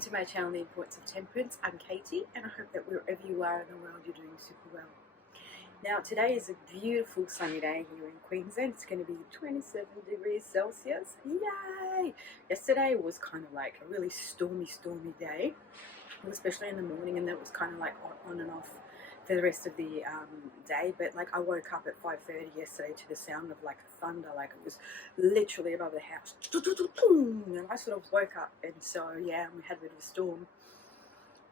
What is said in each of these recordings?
welcome to my channel, The Importance of Temperance. I'm Katie, and I hope that wherever you are in the world, you're doing super well. Now, today is a beautiful sunny day here in Queensland. It's going to be 27 degrees Celsius. Yay! Yesterday was kind of like a really stormy day, especially in the morning, and that was kind of like on and off for the rest of the day. But like, I woke up at 5:30 yesterday to the sound of like thunder, like it was literally above the house, and I sort of woke up, and so yeah, we had a bit of a storm.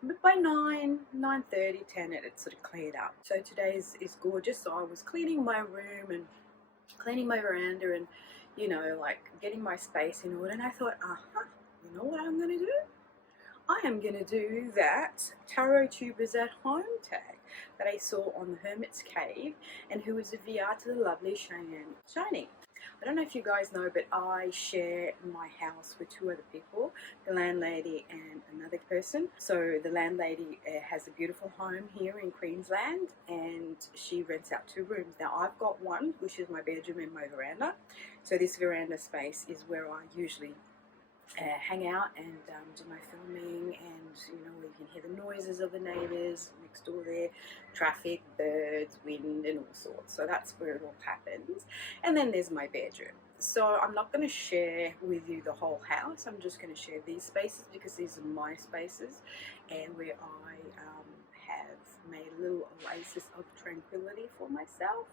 But by 9:30, 10, it sort of cleared up. So today is gorgeous. So I was cleaning my room and cleaning my veranda, and you know, like getting my space in order. And I thought, you know what I'm going to do? I am going to do that tarot tubers at home tag that I saw on the Hermit's Cave, and who was a VR to the lovely Cheyenne. Shiny. I don't know if you guys know, but I share my house with two other people, the landlady and another person. So the landlady has a beautiful home here in Queensland, and she rents out 2 rooms. Now I've got one, which is my bedroom and my veranda. So this veranda space is where I usually hang out and do my filming, and you know, you can hear the noises of the neighbours next door there, traffic, birds, wind and all sorts. So that's where it all happens. And then there's my bedroom. So I'm not going to share with you the whole house. I'm just going to share these spaces because these are my spaces, and where I have made a little oasis of tranquility for myself.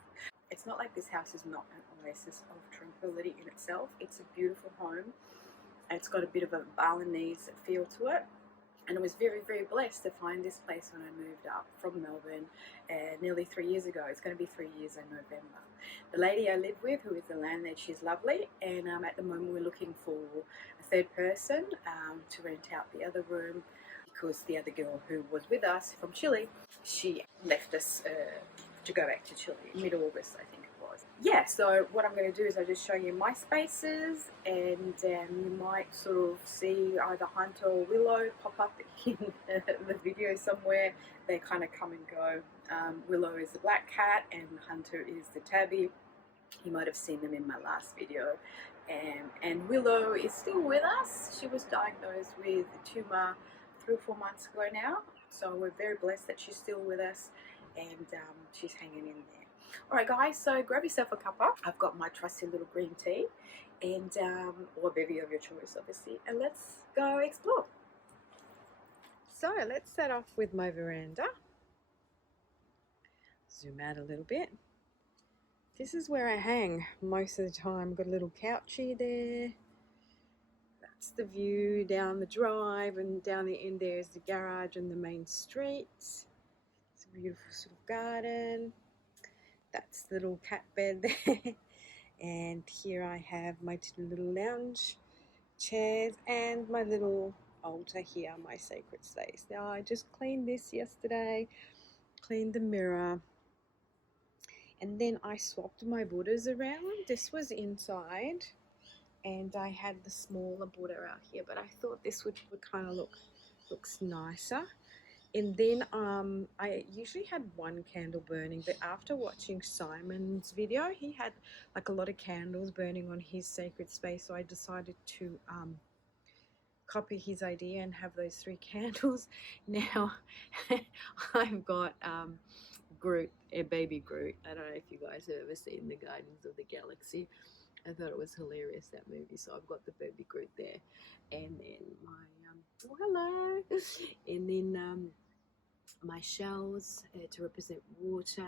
It's not like this house is not an oasis of tranquility in itself. It's a beautiful home. It's got a bit of a Balinese feel to it, and I was very, very blessed to find this place when I moved up from Melbourne nearly 3 years ago. It's going to be 3 years in November. The lady I live with, who is the landlady, she's lovely, and at the moment we're looking for a 3rd person to rent out the other room, because the other girl who was with us from Chile, she left us to go back to Chile mid-August, I think. Yeah, so what I'm going to do is I'll just show you my spaces, and you might sort of see either Hunter or Willow pop up in the video somewhere. They kind of come and go. Willow is the black cat and Hunter is the tabby. You might have seen them in my last video. And Willow is still with us. She was diagnosed with a tumour 3 or 4 months ago now, so we're very blessed that she's still with us, and she's hanging in there. Alright guys, so grab yourself a cuppa. I've got my trusty little green tea, and or a bevy of your choice obviously, and let's go explore. So let's start off with my veranda. Zoom out a little bit. This is where I hang most of the time. Got a little couchy there. That's the view down the drive, and down the end there is the garage and the main street. It's a beautiful sort of garden. That's the little cat bed there. And here I have my 2 little lounge chairs and my little altar here, my sacred space. Now I just cleaned this yesterday, cleaned the mirror, and then I swapped my Buddhas around. This was inside, and I had the smaller Buddha out here, but I thought this would kind of looks nicer. And then I usually had 1 candle burning, but after watching Simon's video, he had like a lot of candles burning on his sacred space, so I decided to copy his idea and have those 3 candles. Now I've got Groot, a baby Groot. I don't know if you guys have ever seen the Guardians of the Galaxy. I thought it was hilarious, that movie. So I've got the baby Groot there, and then my oh, hello, and then my shells to represent water,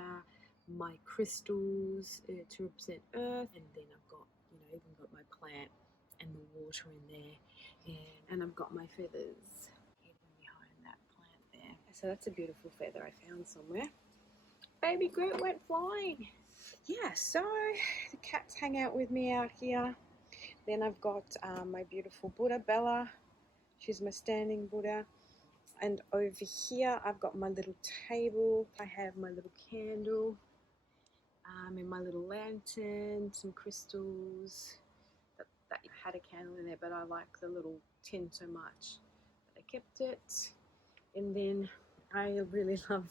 my crystals to represent earth, and then I've got, you know, even got my plant and the water in there, and I've got my feathers hidden behind that plant there. So that's a beautiful feather I found somewhere. Baby Groot went flying. Yeah, so the cats hang out with me out here. Then I've got my beautiful Buddha, Bella. She's my standing Buddha. And over here I've got my little table. I have my little candle and my little lantern, some crystals. That had a candle in there, but I like the little tin so much that I kept it. And then I really love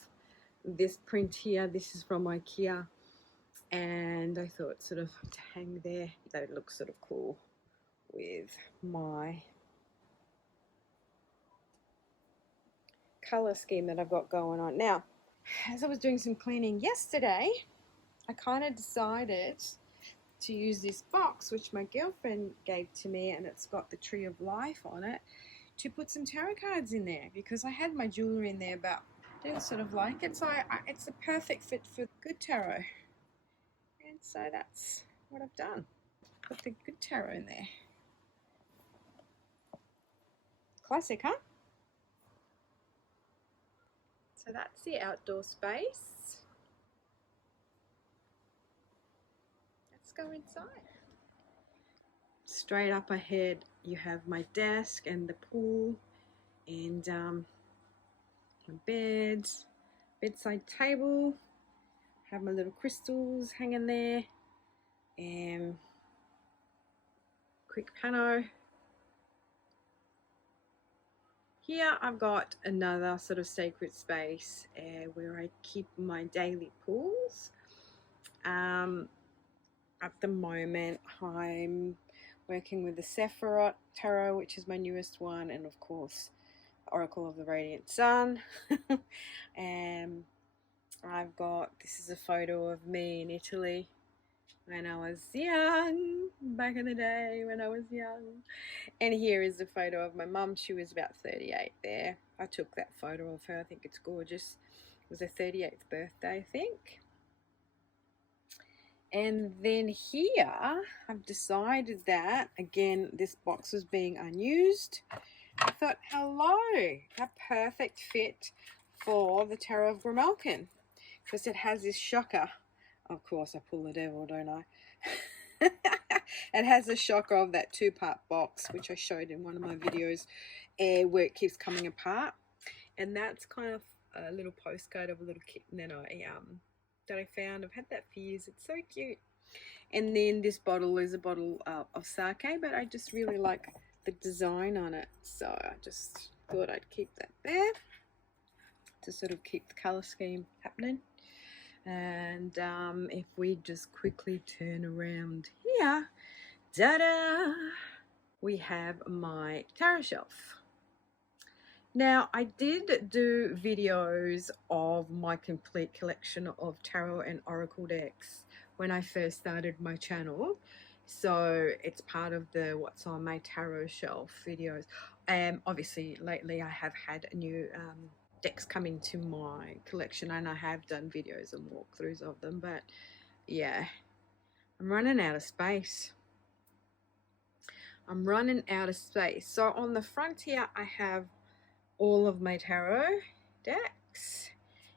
this print here. This is from IKEA, and I thought sort of to hang there, that it looks sort of cool with my color scheme that I've got going on. Now, as I was doing some cleaning yesterday, I kind of decided to use this box which my girlfriend gave to me, and it's got the Tree of Life on it, to put some tarot cards in there, because I had my jewelry in there, but I didn't sort of like it, so it's a perfect fit for good tarot. And so that's what I've done. Put the good tarot in there. Classic, huh? So that's the outdoor space. Let's go inside. Straight up ahead you have my desk and the pool and my bed, bedside table, have my little crystals hanging there, and quick pano. Here I've got another sort of sacred space where I keep my daily pulls. At the moment I'm working with the Sephiroth Tarot, which is my newest one, and of course Oracle of the Radiant Sun. And I've got, this is a photo of me in Italy when I was young, back in the day when I was young. And here is a photo of my mum. She was about 38 there. I took that photo of her. I think it's gorgeous. It was her 38th birthday, I think. And then here I've decided that, again, this box was being unused. I thought, hello, a perfect fit for the Tarot of Grimalkin, because it has this shocker. Of course, I pull the devil, don't I? It has a shocker of that two-part box, which I showed in one of my videos, where it keeps coming apart. And that's kind of a little postcard of a little kitten that I found. I've had that for years. It's so cute. And then this bottle is a bottle of sake, but I just really like the design on it, so I just thought I'd keep that there to sort of keep the color scheme happening. And if we just quickly turn around here, ta-da, we have my tarot shelf. Now, I did do videos of my complete collection of tarot and oracle decks when I first started my channel, so it's part of the what's on my tarot shelf videos. Obviously lately I have had new decks come into my collection, and I have done videos and walkthroughs of them, but yeah, I'm running out of space. I'm running out of space. So on the front here I have all of my tarot decks,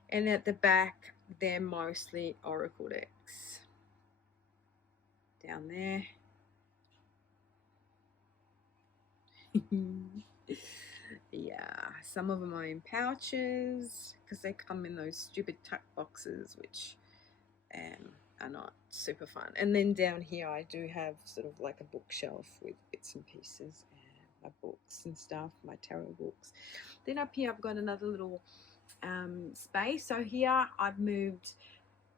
and at the back they're mostly oracle decks. Down there. Yeah, some of them are in pouches because they come in those stupid tuck boxes, which are not super fun. And then down here I do have sort of like a bookshelf with bits and pieces and my books and stuff, my tarot books. Then up here I've got another little space. So here I've moved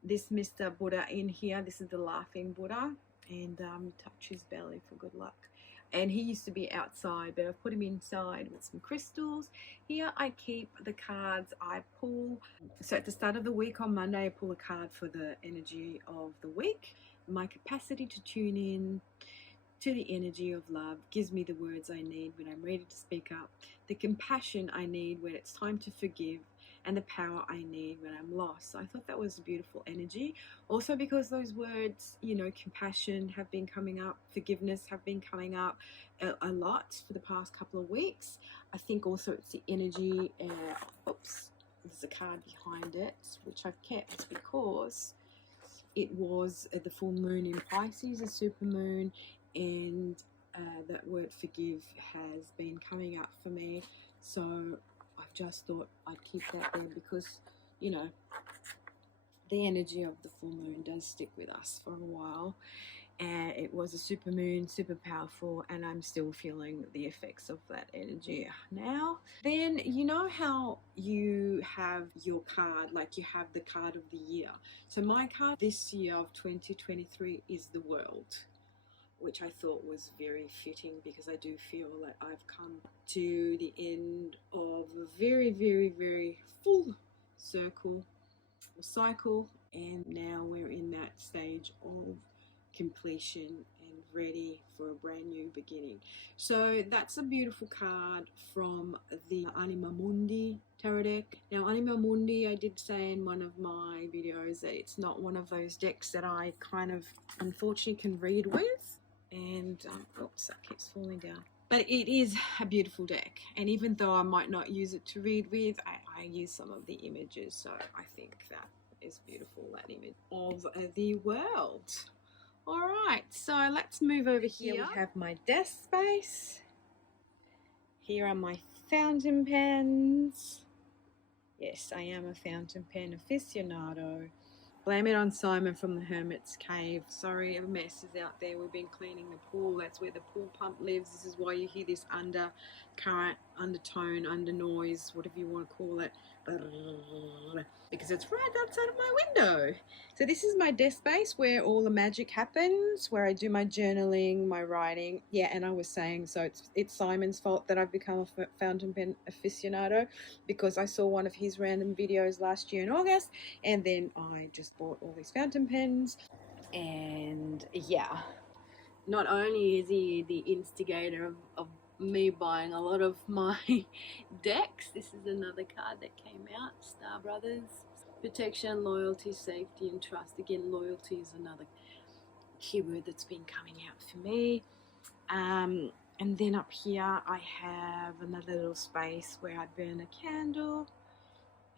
this Mr. Buddha in here. This is the laughing Buddha, and touch his belly for good luck. And he used to be outside, but I've put him inside with some crystals. Here I keep the cards I pull. So at the start of the week on Monday I pull a card for the energy of the week. My capacity to tune in to the energy of love gives me the words I need when I'm ready to speak up, the compassion I need when it's time to forgive, and the power I need when I'm lost. So I thought that was a beautiful energy. Also because those words, you know, compassion have been coming up, forgiveness have been coming up a lot for the past couple of weeks. I think also it's the energy, oops, there's a card behind it, which I've kept because it was the full moon in Pisces, a super moon, and that word forgive has been coming up for me. So I've just thought I'd keep that there because, you know, the energy of the full moon does stick with us for a while. And it was a super moon, super powerful, and I'm still feeling the effects of that energy now. Then, you know how you have your card, like you have the card of the year. So my card this year of 2023 is the World. which I thought was very fitting because I do feel that I've come to the end of a very, very, very full circle or cycle, and now we're in that stage of completion and ready for a brand new beginning. So that's a beautiful card from the Anima Mundi tarot deck. Now, Anima Mundi, I did say in one of my videos that it's not one of those decks that I kind of unfortunately can read with, and oops, that keeps falling down. But it is a beautiful deck, and even though I might not use it to read with, I use some of the images, so I think that is beautiful, that image of the world. Alright, so let's move over here. We have my desk space. Here are my fountain pens. Yes, I am a fountain pen aficionado. Blame it on Simon from the Hermit's Cave. Sorry, a mess is out there. We've been cleaning the pool. That's where the pool pump lives. This is why you hear this undercurrent, undertone, under noise, whatever you want to call it. Because it's right outside of my window. So this is my desk space where all the magic happens, where I do my journaling, my writing. Yeah, and I was saying, so it's Simon's fault that I've become a fountain pen aficionado, because I saw one of his random videos last year in August, and then I just bought all these fountain pens. And yeah, not only is he the instigator of me buying a lot of my decks, this is another card that came out, Star Brothers. Protection, loyalty, safety, and trust. Again, loyalty is another keyword that's been coming out for me. And then up here I have another little space where I burn a candle,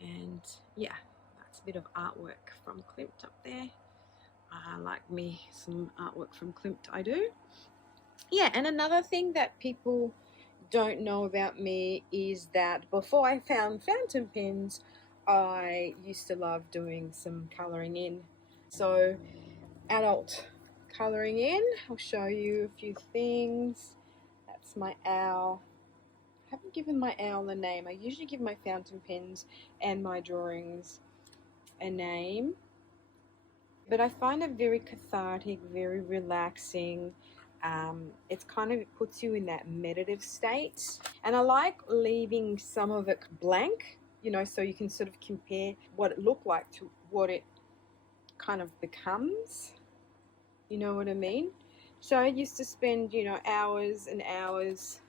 and yeah, that's a bit of artwork from Klimt up there. I like me some artwork from Klimt, I do. Yeah, and another thing that people don't know about me is that before I found fountain pens, I used to love doing some colouring in. So adult colouring in, I'll show you a few things. That's my owl. I haven't given my owl a name. I usually give my fountain pens and my drawings a name. But I find it very cathartic, very relaxing. It's kind of, it puts you in that meditative state. And I like leaving some of it blank, you know, so you can sort of compare what it looked like to what it kind of becomes. You know what I mean? So I used to spend, you know, hours and hours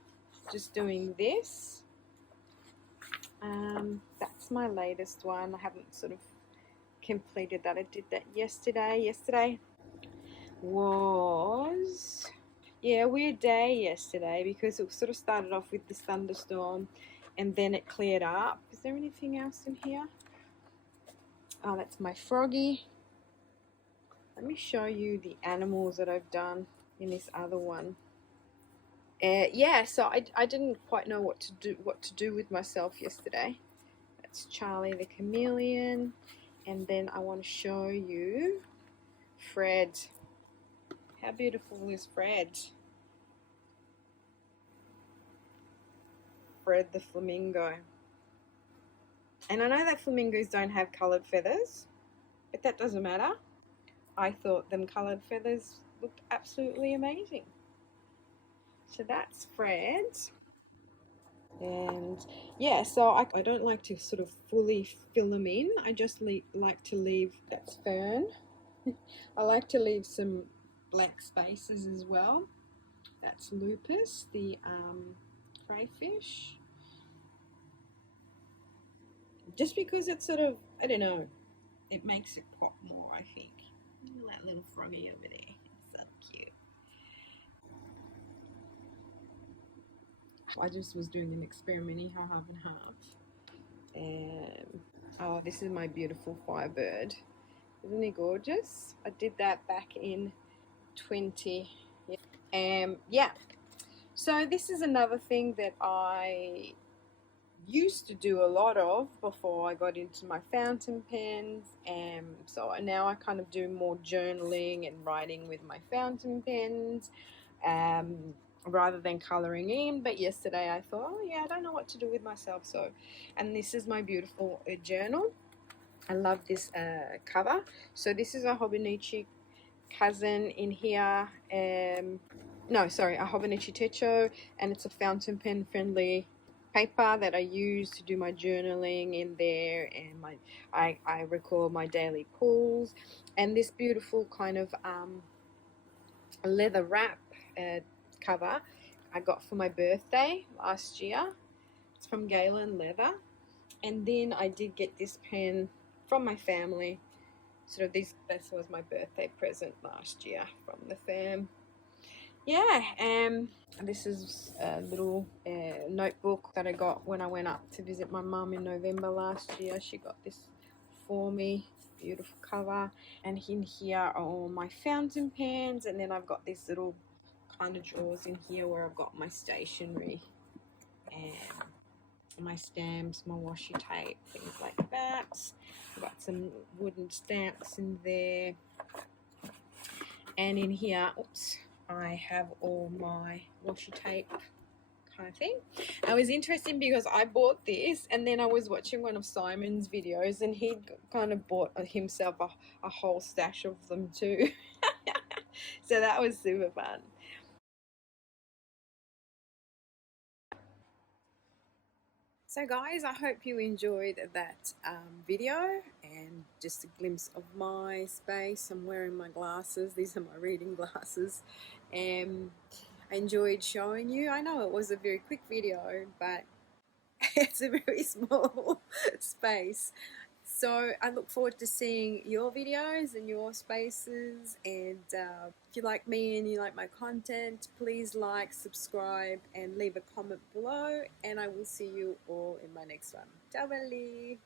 just doing this. That's my latest one. I haven't sort of completed that. I did that yesterday. Yesterday was, yeah, a weird day yesterday because it sort of started off with this thunderstorm and then it cleared up. Is there anything else in here? Oh, that's my froggy. Let me show you the animals that I've done in this other one. Yeah, so I didn't quite know what to do with myself yesterday. That's Charlie the chameleon, and then I want to show you Fred. How beautiful is Fred? Fred the flamingo. And I know that flamingos don't have coloured feathers, but that doesn't matter. I thought them coloured feathers looked absolutely amazing. So that's Fred. And yeah, so I don't like to sort of fully fill them in. I just like to leave, that's Fern. I like to leave some blank spaces as well. That's Lupus, the crayfish. Just because it's sort of, I don't know, it makes it pop more, I think. Look at that little froggy over there. It's so cute. I just was doing an experimenting half and half. Oh, this is my beautiful firebird. Isn't he gorgeous? I did that back in 20. Yeah. So this is another thing that I used to do a lot of before I got into my fountain pens, and so now I kind of do more journaling and writing with my fountain pens rather than colouring in. But yesterday I thought, oh yeah, I don't know what to do with myself, so, and this is my beautiful journal. I love this cover. So this is a Hobonichi cousin in here. No, sorry, a Hobonichi Techo, and it's a fountain pen friendly paper that I use to do my journaling in there, and I record my daily pulls, and this beautiful kind of leather wrap cover I got for my birthday last year. It's from Galen Leather. And then I did get this pen from my family. Sort of this was my birthday present last year from the fam. Yeah, this is a little notebook that I got when I went up to visit my mum in November last year. She got this for me. Beautiful cover. And in here are all my fountain pens, and then I've got this little kind of drawers in here where I've got my stationery and my stamps, my washi tape, things like that. I've got some wooden stamps in there. And in here, oops, I have all my washi tape kind of thing. It was interesting because I bought this and then I was watching one of Simon's videos and he kind of bought himself a whole stash of them too. So that was super fun. So guys, I hope you enjoyed that video and just a glimpse of my space. I'm wearing my glasses. These are my reading glasses. And I enjoyed showing you. I know it was a very quick video, but it's a very small space. So I look forward to seeing your videos and your spaces, and if you like me and you like my content, please like, subscribe and leave a comment below, and I will see you all in my next one. Ciao belli!